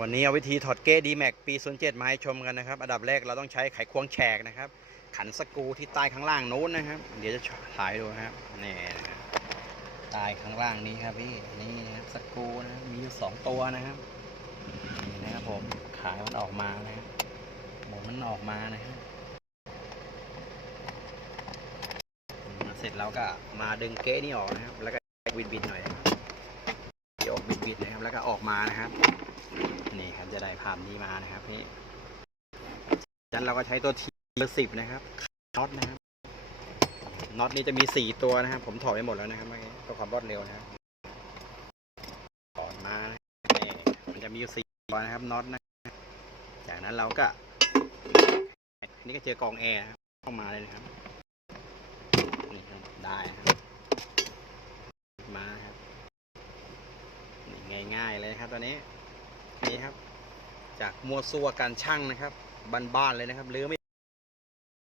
วันนี้เอาวิธีถอดเก้ดีแม็กปี 07 มาให้ชมกันนะครับ อันดับแรกเราต้องใช้ไขควงแฉกนะครับ ขันสกูที่ใต้ข้างล่างนู้นนะครับ เดี๋ยวจะถ่ายดูนะครับนี่นะครับใต้ข้างล่างนี้ครับพี่นี่นะครับสกูนะมีอยู่สองตัวนะครับนี่นะครับผมขายมันออกมานะครับหมุนมันออกมานะครับอืมเสร็จแล้วก็มาดึงเก้นี่ออกนะครับ แล้วก็วิดวิดๆหน่อยนะครับเดี๋ยวออกวิดวิดๆนะครับแล้วก็ออกมานะครับ จะได้ภาพนี้มานะครับพี่จากนั้นเราก็ใช้ตัวทีเบอร์สิบนะครับน็อตนะครับน็อตนี้จะมีสี่ตัวนะครับ ผมถอดไปหมดแล้วนะครับเมื่อกี้เพื่อความรวดเร็วนะครับถอดมานี่มันจะมีอยู่สี่ตัวนะครับน็อตนะจากนั้นเราก็อันนี้ก็เจอกองแอร์เข้ามาเลยนะครับนี่ครับได้นะครับมาครับง่ายๆเลยครับตอนนี้นี่ครับ จากมัวซัวการช่างนะครับบ้านๆเลยนะครับเลือไม่